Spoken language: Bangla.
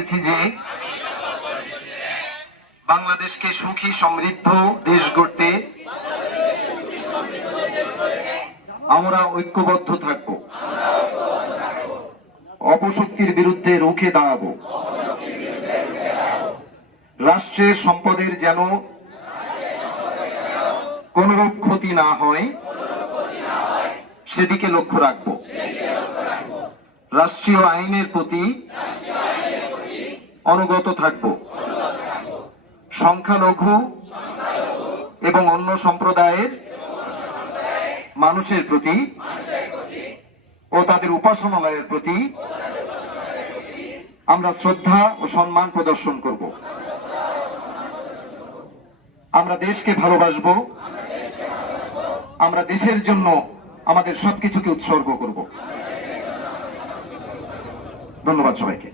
করেছি যে বাংলাদেশকে সুখী সমৃদ্ধ দেশ গড়তে আমরা ঐক্যবদ্ধ থাকব, অপশক্তির বিরুদ্ধে রুখে দাঁড়াবো। রাষ্ট্রের সম্পদের যেন কোনরূপ ক্ষতি না হয় সেদিকে লক্ষ্য রাখব। রাষ্ট্রীয় আইনের প্রতি অনুগত থাকব। সংখ্যালঘু এবং অন্য সম্প্রদায়ের মানুষের প্রতি ও তাদের উপাসনালয়ের প্রতি আমরা শ্রদ্ধা ও সম্মান প্রদর্শন করব। আমরা দেশকে ভালোবাসবো, আমরা দেশের জন্য আমাদের সবকিছুকে উৎসর্গ করব। ধন্যবাদ সবাইকে।